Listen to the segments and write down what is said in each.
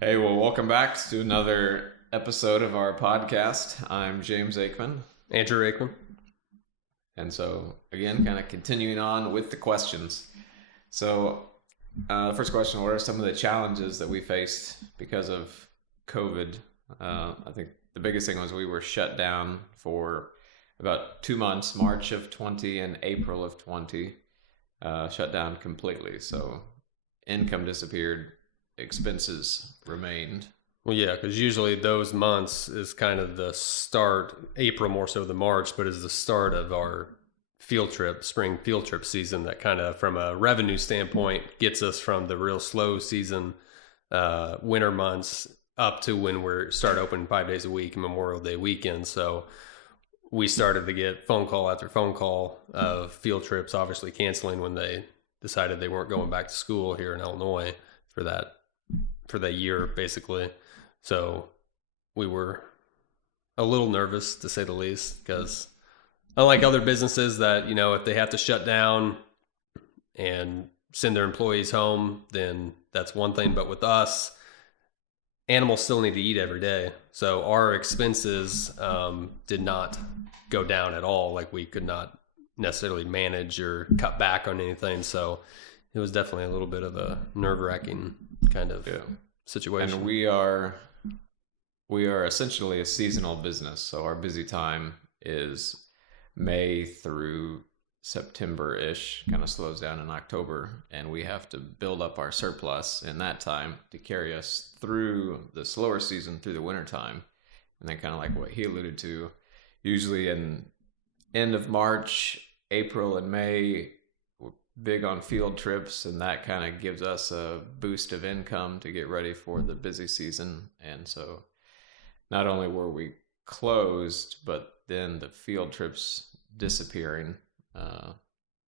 Hey, well, welcome back to another episode of our podcast. I'm James Aikman. Andrew Aikman. And so, again, kind of continuing on with the questions. So, the first question, what are some of the challenges that we faced because of COVID? I think the biggest thing was we were shut down for about 2 months, March of 20 and April of 20, shut down completely. So, income disappeared, expenses remained. Well, yeah, because usually those months is kind of the start, April more so than March, but is the start of our spring field trip season that kind of, from a revenue standpoint, gets us from the real slow season, winter months, up to when we're start open 5 days a week, Memorial Day weekend. So we started to get phone call after phone call of field trips, obviously canceling when they decided they weren't going back to school here in Illinois for that year, basically. So we were a little nervous, to say the least, because unlike other businesses that, if they have to shut down and send their employees home, then that's one thing. But with us, animals still need to eat every day. So our expenses did not go down at all. Like, we could not necessarily manage or cut back on anything. So it was definitely a little bit of a nerve-wracking kind of situation. And we are essentially a seasonal business. So our busy time is May through September-ish, kind of slows down in October, and we have to build up our surplus in that time to carry us through the slower season, through the winter time. And then, kind of like what he alluded to, usually in end of March, April and May, we're big on field trips, and that kind of gives us a boost of income to get ready for the busy season. And so not only were we closed, but then the field trips disappearing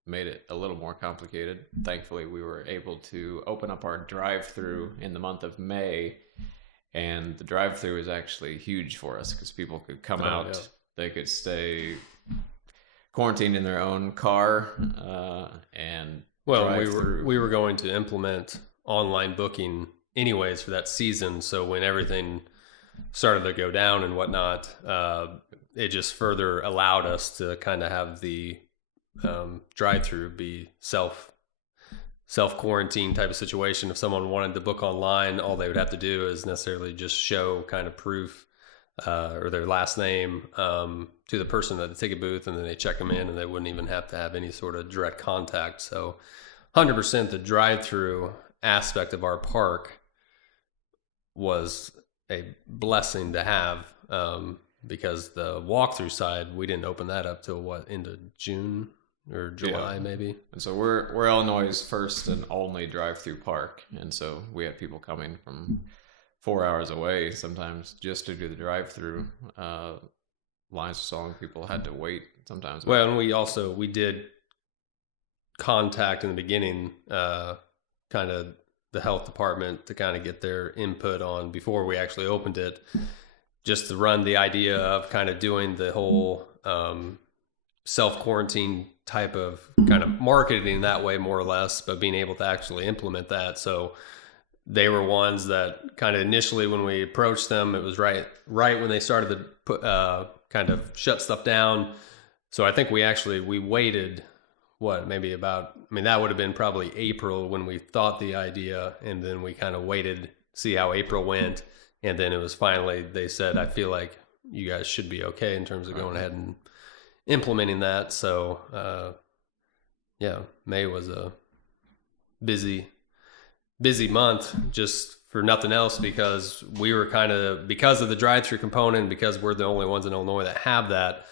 made it a little more complicated. Thankfully, we were able to open up our drive-thru in the month of May, and the drive-thru is actually huge for us because people could come out. Yeah. They could stay quarantined in their own car and we were going to implement online booking anyways for that season. So when everything started to go down and whatnot, it just further allowed us to kind of have the drive-thru be self quarantine type of situation. If someone wanted to book online, all they would have to do is necessarily just show kind of proof or their last name to the person at the ticket booth, and then they check them in, and they wouldn't even have to have any sort of direct contact. So 100% the drive-thru aspect of our park was a blessing to have, because the walkthrough side, we didn't open that up till into June or July, maybe. And so we're Illinois' first and only drive-through park, and so we had people coming from 4 hours away sometimes just to do the drive-through. Lines were so long, people had to wait sometimes. Well, and we did contact in the beginning kind of the health department to kind of get their input on, before we actually opened it, just to run the idea of kind of doing the whole self-quarantine type of kind of marketing that way, more or less, but being able to actually implement that. So they were ones that kind of initially, when we approached them, it was right when they started to put kind of shut stuff down. So I think we waited that would have been probably April when we thought the idea, and then we kind of waited, see how April went, and then it was finally, they said, I feel like you guys should be okay in terms of going ahead and implementing that. So May was a busy month, just for nothing else, because we were because of the drive-through component, because we're the only ones in Illinois that have that,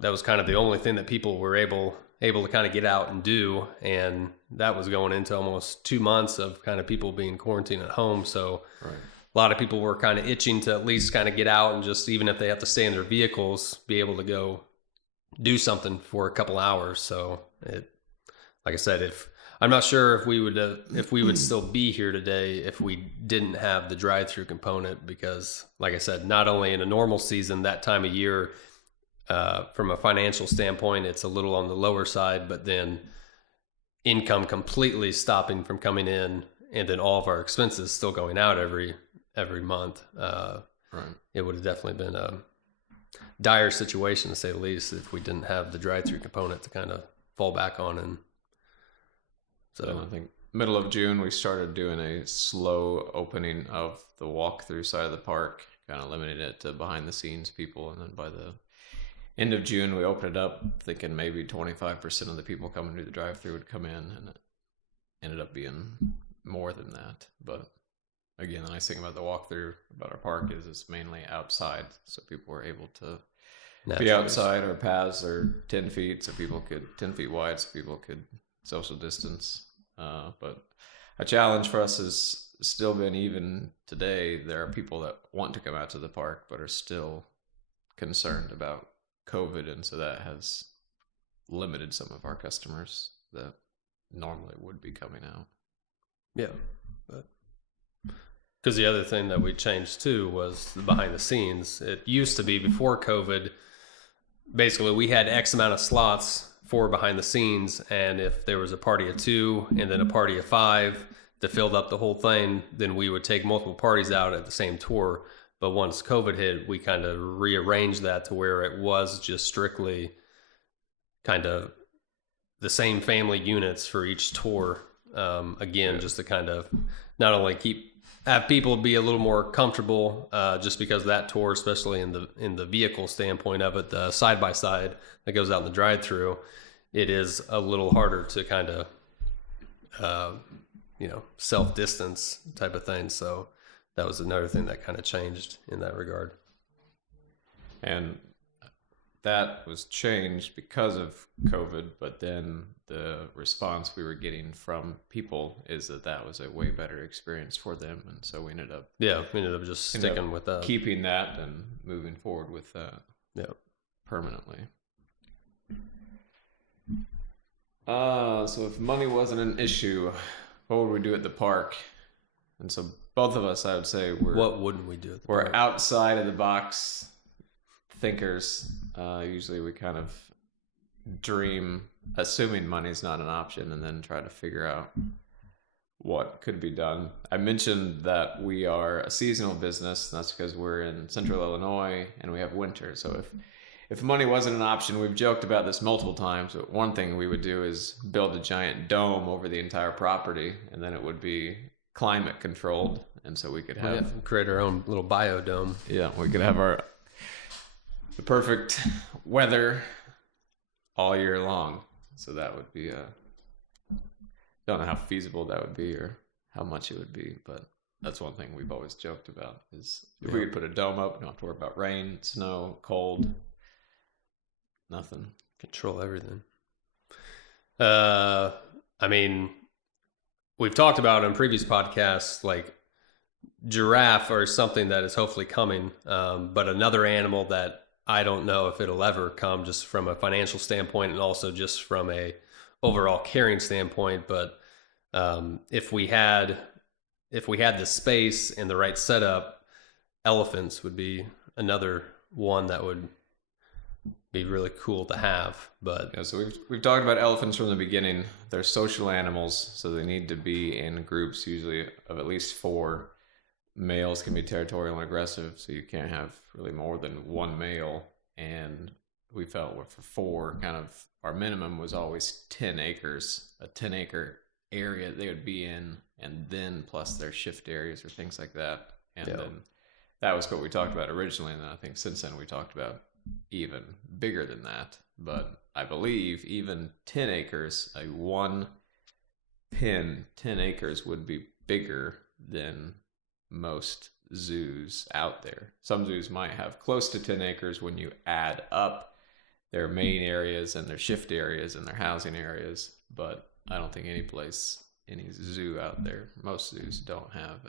that was kind of the only thing that people were able to kind of get out and do. And that was going into almost 2 months of kind of people being quarantined at home. So a lot of people were kind of itching to at least kind of get out, and just, even if they have to stay in their vehicles, be able to go do something for a couple hours. So like I said, I'm not sure if we would still be here today if we didn't have the drive-through component, because, like I said, not only in a normal season, that time of year, from a financial standpoint, it's a little on the lower side, but then income completely stopping from coming in and then all of our expenses still going out every month, Right. it would have definitely been a dire situation, to say the least, if we didn't have the drive-through component to kind of fall back on. And So I think middle of June, we started doing a slow opening of the walkthrough side of the park, kind of limiting it to behind the scenes people. And then by the end of June, we opened it up thinking maybe 25% of the people coming through the drive-through would come in, and it ended up being more than that. But again, the nice thing about the walkthrough about our park is it's mainly outside, so people were able to be outside. Our paths are 10 feet, so people could 10 feet wide, so people could social distance. But a challenge for us has still been, even today, there are people that want to come out to the park but are still concerned about COVID, and so that has limited some of our customers that normally would be coming out. Yeah. Because the other thing that we changed too was the behind the scenes. It used to be, before COVID, basically we had X amount of slots for behind the scenes, and if there was a party of 2 and then a party of 5 that filled up the whole thing, then we would take multiple parties out at the same tour. But once COVID hit, we kind of rearranged that to where it was just strictly kind of the same family units for each tour. Again, just to kind of not only have people be a little more comfortable, just because of that tour, especially in the vehicle standpoint of it, the side by side that goes out in the drive-through, it is a little harder to kind of self distance type of thing. So that was another thing that kind of changed in that regard. And that was changed because of COVID, but then the response we were getting from people is that was a way better experience for them, and so we ended up just sticking with that, keeping that, and moving forward with that, permanently. So if money wasn't an issue, what would we do at the park? And so both of us, I would say, what wouldn't we do at the park? We're outside of the box thinkers. Usually we kind of dream, assuming money's not an option, and then try to figure out what could be done. I mentioned that we are a seasonal business, and that's because we're in central Illinois and we have winter. So if money wasn't an option, we've joked about this multiple times, but one thing we would do is build a giant dome over the entire property, and then it would be climate controlled, and so we could create our own little biodome. Yeah, we could have the perfect weather all year long. So that would be don't know how feasible that would be or how much it would be, but that's one thing we've always joked about, is if we could put a dome up, we don't have to worry about rain, snow, cold, nothing. Control everything. I mean, we've talked about in previous podcasts, like giraffe or something that is hopefully coming, but another animal that I don't know if it'll ever come, just from a financial standpoint and also just from a overall caring standpoint. But if we had the space and the right setup, elephants would be another one that would be really cool to have. But yeah, so we've talked about elephants from the beginning. They're social animals, so they need to be in groups, usually of at least 4. Males can be territorial and aggressive, so you can't have really more than one male. And we felt for 4, kind of our minimum was always 10 acres, a 10-acre area they would be in, and then plus their shift areas or things like that. And then that was what we talked about originally, and then I think since then we talked about even bigger than that. But I believe even 10 acres, a 1 pen, 10 acres would be bigger than most zoos out there. Some zoos might have close to 10 acres when you add up their main areas and their shift areas and their housing areas, but I don't think any zoo out there, most zoos don't have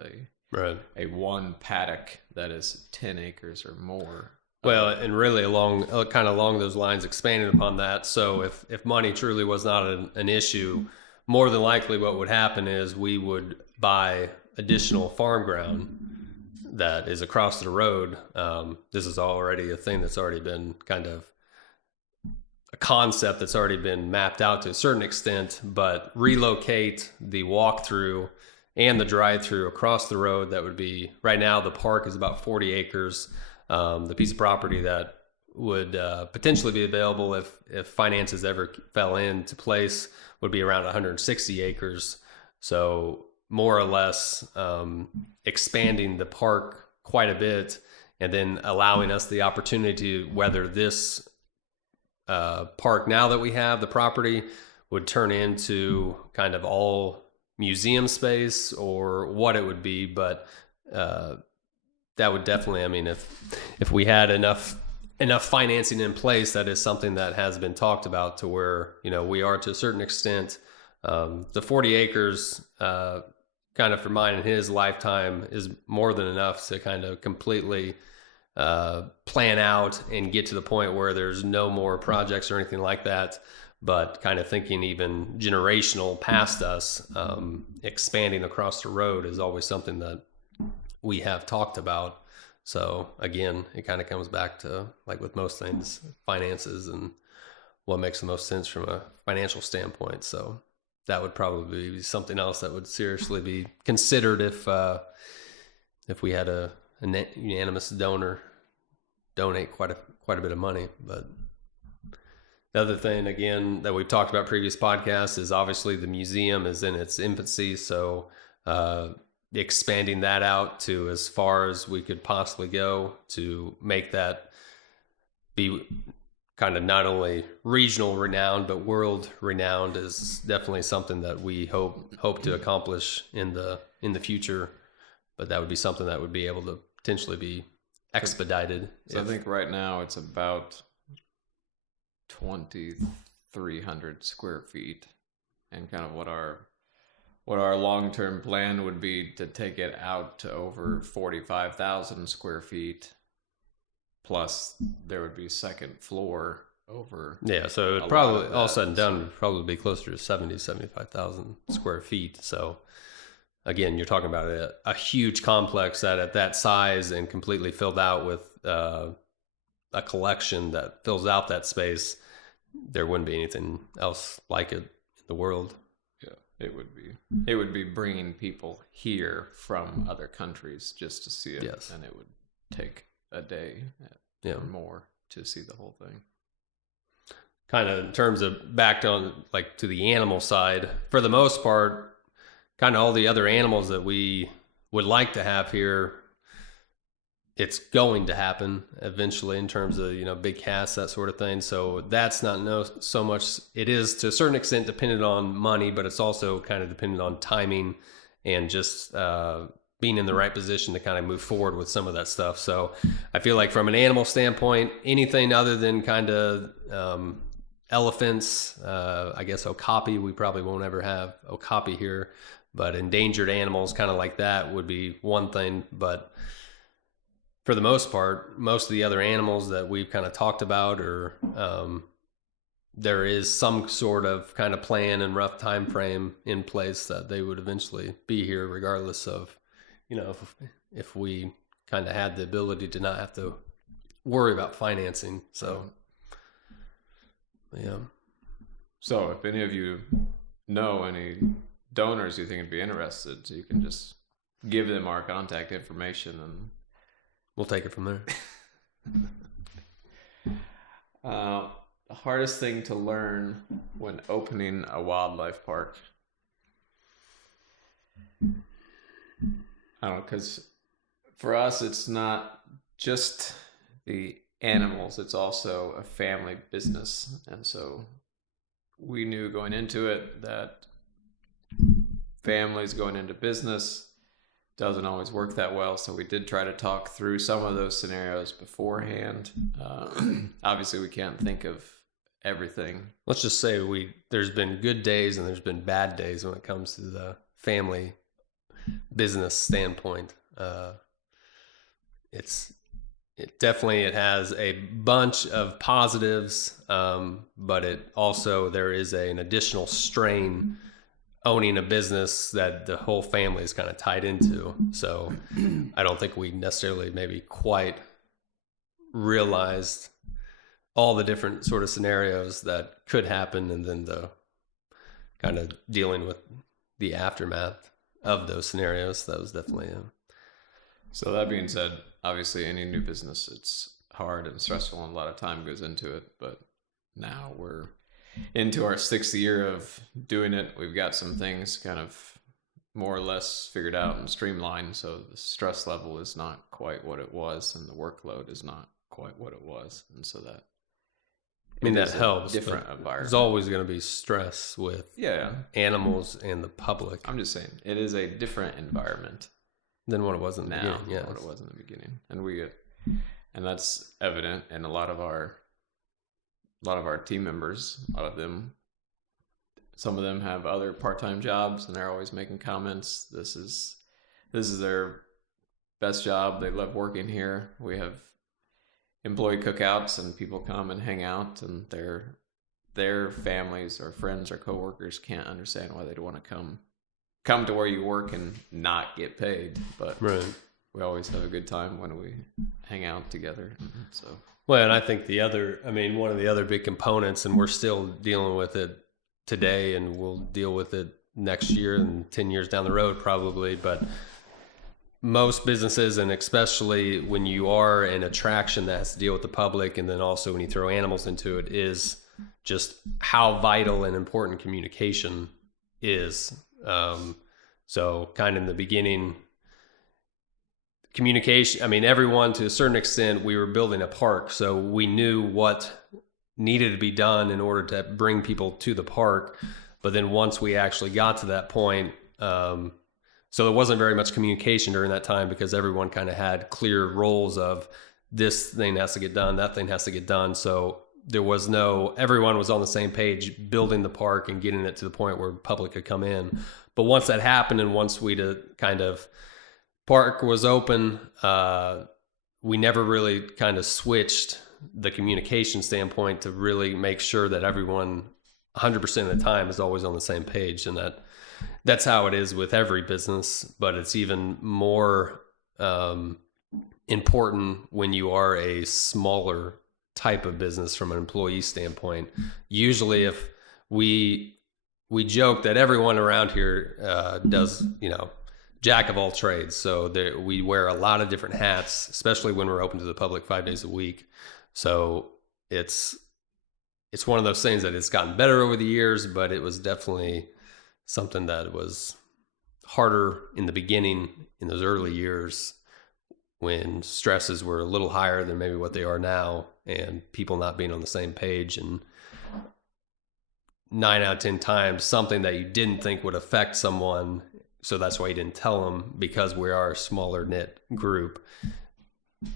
a 1 paddock that is 10 acres or more. Well, and really along those lines, expanding upon that. So if money truly was not an issue, more than likely what would happen is we would buy additional farm ground that is across the road. This is already a thing that's already been kind of a concept that's already been mapped out to a certain extent, but relocate the walkthrough and the drive-through across the road. That would be, right now the park is about 40 acres. The piece of property that would potentially be available if finances ever fell into place would be around 160 acres. So more or less expanding the park quite a bit, and then allowing us the opportunity to whether this park, now that we have the property, would turn into kind of all museum space or what it would be. But that would definitely, I mean, if we had enough financing in place, that is something that has been talked about, to where, you know, we are to a certain extent. The 40 acres, kind of for mine and his lifetime, is more than enough to kind of completely plan out and get to the point where there's no more projects or anything like that. But kind of thinking even generational past us, expanding across the road is always something that we have talked about. So again, it kind of comes back to, like with most things, finances and what makes the most sense from a financial standpoint. So that would probably be something else that would seriously be considered if we had a unanimous donor donate quite a bit of money. But the other thing, again, that we've talked about previous podcasts, is obviously the museum is in its infancy. So expanding that out to as far as we could possibly go to make that be kind of not only regional renowned but world renowned is definitely something that we hope to accomplish in the future. But that would be something that would be able to potentially be expedited. So I think right now it's about 2,300 square feet, and kind of what our long-term plan would be to take it out to over 45,000 square feet. Plus there would be second floor over. Yeah, so it probably, all said and done, would probably be closer to 75,000 square feet. So again, you're talking about a huge complex that at that size and completely filled out with a collection that fills out that space. There wouldn't be anything else like it in the world. Yeah, it would be bringing people here from other countries just to see it. Yes. And it would take a day or more to see the whole thing. Kind of in terms of back on like to the animal side, for the most part, kind of all the other animals that we would like to have here, it's going to happen eventually in terms of, you know, big cats, that sort of thing. So that's not so much, it is to a certain extent dependent on money, but it's also kind of dependent on timing and just being in the right position to kind of move forward with some of that stuff. So I feel like from an animal standpoint, anything other than kind of elephants, I guess okapi, we probably won't ever have okapi here, but endangered animals kind of like that would be one thing. But for the most part, most of the other animals that we've kind of talked about, or there is some sort of kind of plan and rough time frame in place that they would eventually be here, regardless of, you know, if we kind of had the ability to not have to worry about financing. So, yeah. So if any of you know any donors you think would be interested, you can just give them our contact information and we'll take it from there. The hardest thing to learn when opening a wildlife park. I don't know, because for us, it's not just the animals, it's also a family business. And so we knew going into it that families going into business doesn't always work that well. So we did try to talk through some of those scenarios beforehand. Obviously, we can't think of everything. Let's just say there's been good days and there's been bad days when it comes to the family business standpoint. It has a bunch of positives, but there is an additional strain owning a business that the whole family is kind of tied into. So I don't think we necessarily maybe quite realized all the different sort of scenarios that could happen, and then the kind of dealing with the aftermath of those scenarios. That was definitely So that being said, obviously any new business, it's hard and stressful and a lot of time goes into it. But now we're into our 6th year of doing it. We've got some things kind of more or less figured out and streamlined. So the stress level is not quite what it was and the workload is not quite what it was. And so that, that helps. Different environment. There's always going to be stress with yeah, animals and the public. I'm just saying it is a different environment than what it was in the now, beginning. Yeah, what it was in the beginning, and that's evident in a lot of our team members. A lot of them, some of them have other part-time jobs, and they're always making comments. This is their best job. They love working here. We have employee cookouts, and people come and hang out, and their families or friends or coworkers can't understand why they'd want to come to where you work and not get paid. But right. We always have a good time when we hang out together. So well, and I think one of the other big components, and we're still dealing with it today, and we'll deal with it next year and 10 years down the road probably, but most businesses, and especially when you are an attraction that has to deal with the public, and then also when you throw animals into it, is just how vital and important communication is. So kind of in the beginning, communication, everyone, to a certain extent, we were building a park, so we knew what needed to be done in order to bring people to the park. But then once we actually got to that point, so there wasn't very much communication during that time, because everyone kind of had clear roles of this thing has to get done, that thing has to get done. So there was everyone was on the same page building the park and getting it to the point where the public could come in. But once that happened, and once park was open, we never really kind of switched the communication standpoint to really make sure that everyone 100% of the time is always on the same page. And that's how it is with every business, but it's even more important when you are a smaller type of business from an employee standpoint. Usually if we joke that everyone around here does, jack of all trades. So we wear a lot of different hats, especially when we're open to the public 5 days a week. So it's one of those things that it's gotten better over the years, but it was definitely something that was harder in the beginning, in those early years, when stresses were a little higher than maybe what they are now, and people not being on the same page. And 9 out of 10 times, something that you didn't think would affect someone, so that's why you didn't tell them, because we are a smaller knit group,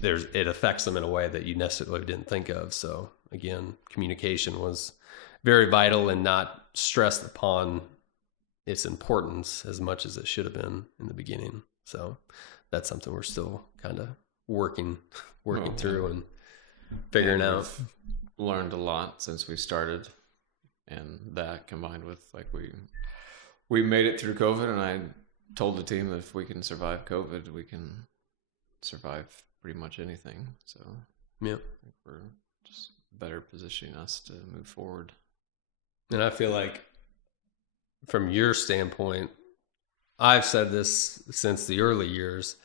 it affects them in a way that you necessarily didn't think of. So again, communication was very vital and not stressed upon its importance as much as it should have been in the beginning. So that's something we're still kind of working through and figuring out. We've learned a lot since we started, and that combined with we made it through COVID, and I told the team that if we can survive COVID, we can survive pretty much anything. So yeah, I think we're just better positioning us to move forward. And I feel like from your standpoint, I've said this since the early years,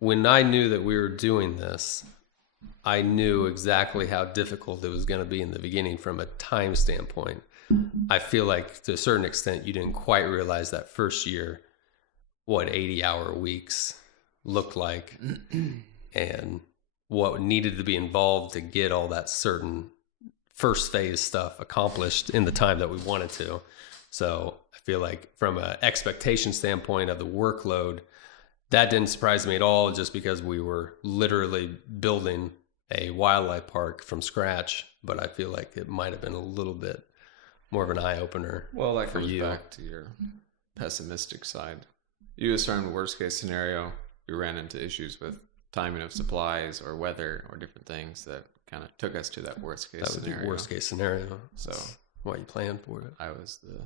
when I knew that we were doing this, I knew exactly how difficult it was going to be in the beginning from a time standpoint. I feel like to a certain extent, you didn't quite realize that first year what 80-hour weeks looked like and what needed to be involved to get all that certain first phase stuff accomplished in the time that we wanted to. So I feel like from an expectation standpoint of the workload, that didn't surprise me at all, just because we were literally building a wildlife park from scratch. But I feel like it might have been a little bit more of an eye-opener. Well, that comes back to your pessimistic side. You assumed worst case scenario, we ran into issues with timing of supplies or weather or different things that kind of took us to that worst case scenario. That was the worst case scenario. So why you planned for it? I was the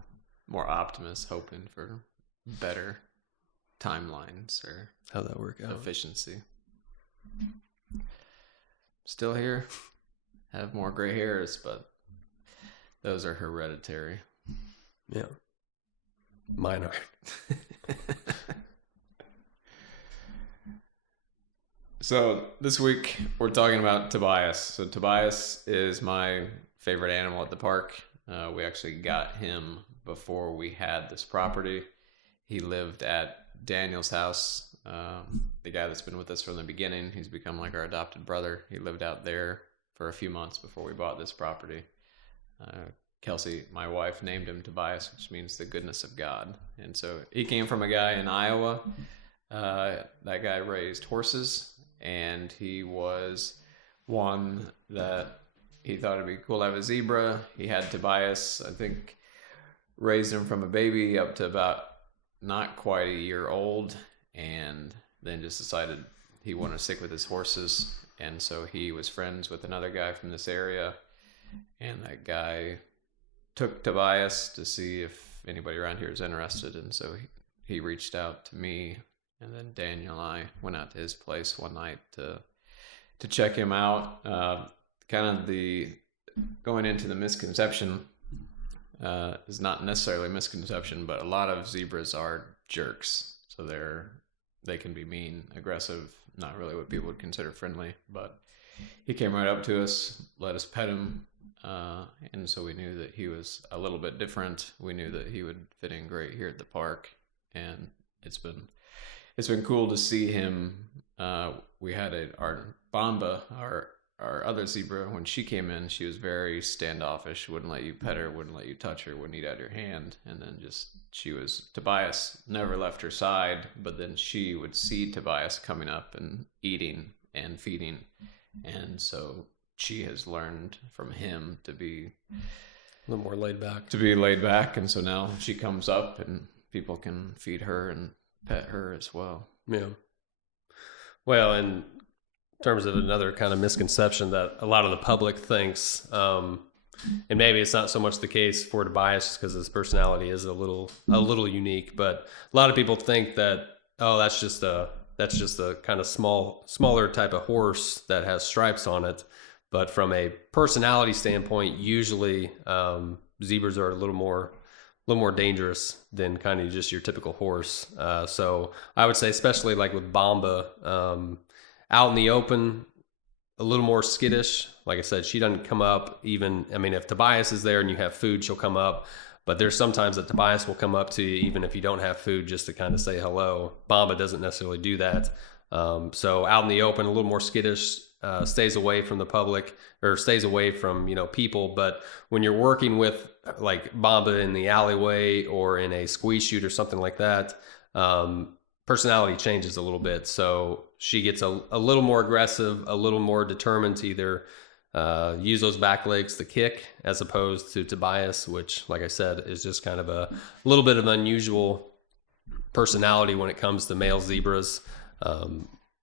more optimist, hoping for better timelines or how'd that work out? Efficiency. Still here, have more gray hairs, but those are hereditary. Yeah, mine are. So this week we're talking about Tobias. So Tobias is my favorite animal at the park. We actually got him before we had this property. He lived at Daniel's house, the guy that's been with us from the beginning. He's become like our adopted brother. He lived out there for a few months before we bought this property. Kelsey, my wife, named him Tobias, which means the goodness of God. And so he came from a guy in Iowa. That guy raised horses. And he was one that he thought it'd be cool to have a zebra. He had Tobias, I think, raised him from a baby up to about not quite a year old, and then just decided he wanted to stick with his horses. And so he was friends with another guy from this area, and that guy took Tobias to see if anybody around here is interested. And so he reached out to me. And then Daniel and I went out to his place one night to check him out. Kind of the going into the misconception is not necessarily a misconception, but a lot of zebras are jerks. So they can be mean, aggressive, not really what people would consider friendly. But he came right up to us, let us pet him, and so we knew that he was a little bit different. We knew that he would fit in great here at the park, and it's been cool to see him. We had our Bamba, our other zebra. When she came in, she was very standoffish, wouldn't let you pet her, wouldn't let you touch her, wouldn't eat out your hand. And then Tobias never left her side, but then she would see Tobias coming up and eating and feeding. And so she has learned from him to be a little more laid back. And so now she comes up and people can feed her and pet her as well. Yeah. Well, in terms of another kind of misconception that a lot of the public thinks, and maybe it's not so much the case for Tobias because his personality is a little unique, but a lot of people think that, oh, that's just a kind of smaller type of horse that has stripes on it. But from a personality standpoint, usually zebras are a little more dangerous than kind of just your typical horse. So I would say, especially like with Bamba, out in the open, a little more skittish. Like I said, she doesn't come up if Tobias is there and you have food, she'll come up. But there's sometimes that Tobias will come up to you even if you don't have food, just to kind of say hello. Bamba doesn't necessarily do that. So out in the open, a little more skittish, stays away from the public, or stays away from, people. But when you're working with like Bamba in the alleyway or in a squeeze chute or something like that, personality changes a little bit. So she gets a little more aggressive, a little more determined to either use those back legs to kick, as opposed to Tobias, which, like I said, is just kind of a little bit of unusual personality when it comes to male zebras.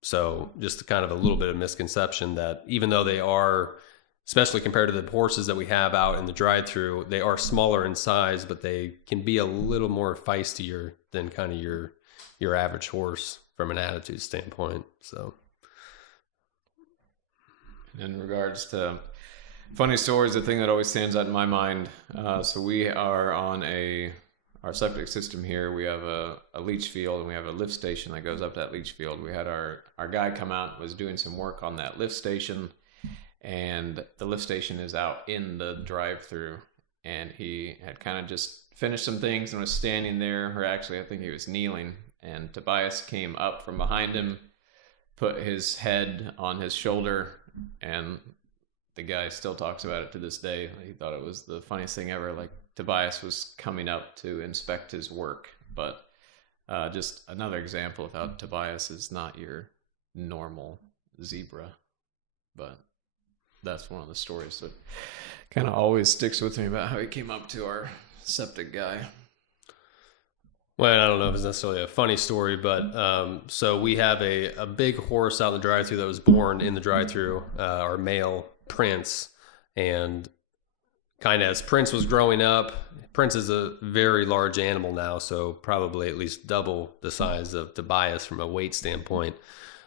So just kind of a little bit of misconception that even though they are, especially compared to the horses that we have out in the drive-thru, they are smaller in size, but they can be a little more feistier than kind of your average horse from an attitude standpoint. So in regards to funny stories, the thing that always stands out in my mind, so we are on our septic system here. We have a leach field and we have a lift station that goes up that leach field. We had our guy come out, was doing some work on that lift station, and the lift station is out in the drive-thru, and he had kind of just finished some things and was standing there, or actually I think he was kneeling, and Tobias came up from behind him, put his head on his shoulder, and the guy still talks about it to this day. He thought it was the funniest thing ever. Like, Tobias was coming up to inspect his work. But just another example of how Tobias is not your normal zebra. But that's one of the stories that kind of always sticks with me about how he came up to our septic guy. Well, I don't know if it's necessarily a funny story, but so we have a big horse out in the drive-thru that was born in the drive-thru, our male Prince. And kind of as Prince was growing up, Prince is a very large animal now, so probably at least double the size of Tobias from a weight standpoint.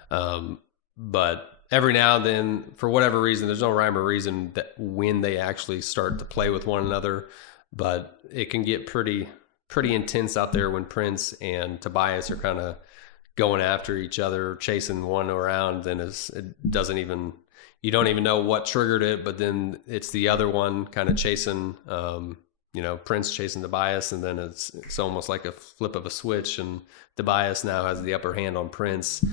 But every now and then, for whatever reason, there's no rhyme or reason that when they actually start to play with one another, but it can get pretty pretty intense out there when Prince and Tobias are kind of going after each other, chasing one around. Then you don't even know what triggered it, but then it's the other one kind of chasing, Prince chasing Tobias, and then it's almost like a flip of a switch, and Tobias now has the upper hand on Prince.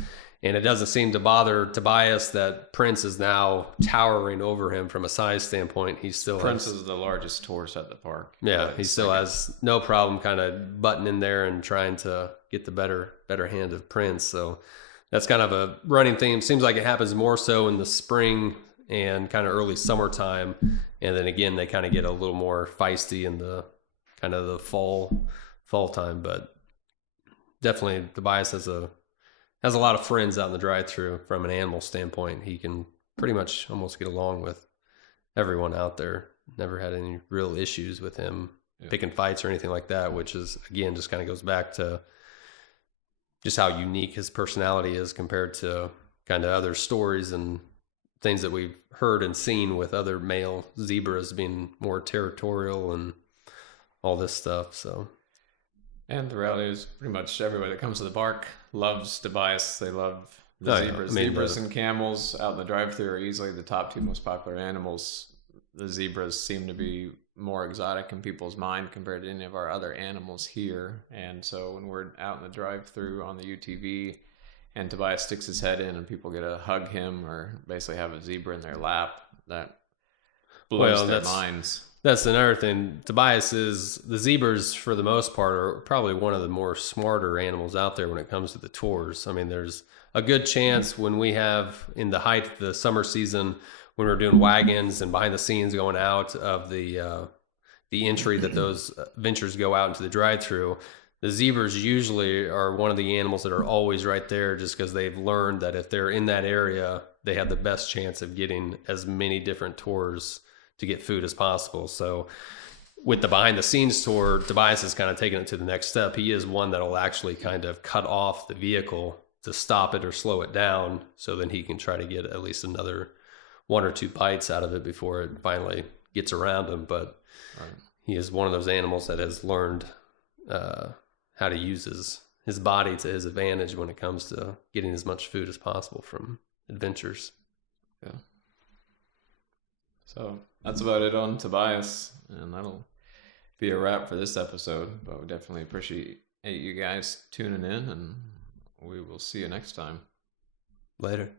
And it doesn't seem to bother Tobias that Prince is now towering over him from a size standpoint. He still Prince is the largest horse at the park. Yeah, he still has no problem kind of butting in there and trying to get the better hand of Prince. So that's kind of a running theme. Seems like it happens more so in the spring and kind of early summertime. And then again, they kind of get a little more feisty in the kind of the fall time. But definitely Tobias has a lot of friends out in the drive-thru from an animal standpoint. He can pretty much almost get along with everyone out there. Never had any real issues with him picking fights or anything like that, which is, again, just kind of goes back to just how unique his personality is compared to kind of other stories and things that we've heard and seen with other male zebras being more territorial and all this stuff. So, and the reality is pretty much everybody that comes to the park loves Tobias. They love the zebras. Zebras and camels out in the drive-thru are easily the top two most popular animals. The zebras seem to be more exotic in people's mind compared to any of our other animals here. And so when we're out in the drive-thru on the UTV and Tobias sticks his head in and people get to hug him or basically have a zebra in their lap, that blows their minds. That's another thing. The zebras, for the most part, are probably one of the more smarter animals out there when it comes to the tours. I mean, there's a good chance when we have, in the height of the summer season, when we're doing wagons and behind the scenes going out of the entry that those ventures go out into the drive-thru, the zebras usually are one of the animals that are always right there just because they've learned that if they're in that area, they have the best chance of getting as many different tours to get food as possible. So with the behind the scenes tour, Tobias is kind of taking it to the next step. He is one that'll actually kind of cut off the vehicle to stop it or slow it down, so then he can try to get at least another one or two bites out of it before it finally gets around him. But he is one of those animals that has learned how to use his body to his advantage when it comes to getting as much food as possible from adventures. Yeah. So that's about it on Tobias, and that'll be a wrap for this episode. But we definitely appreciate you guys tuning in, and we will see you next time. Later.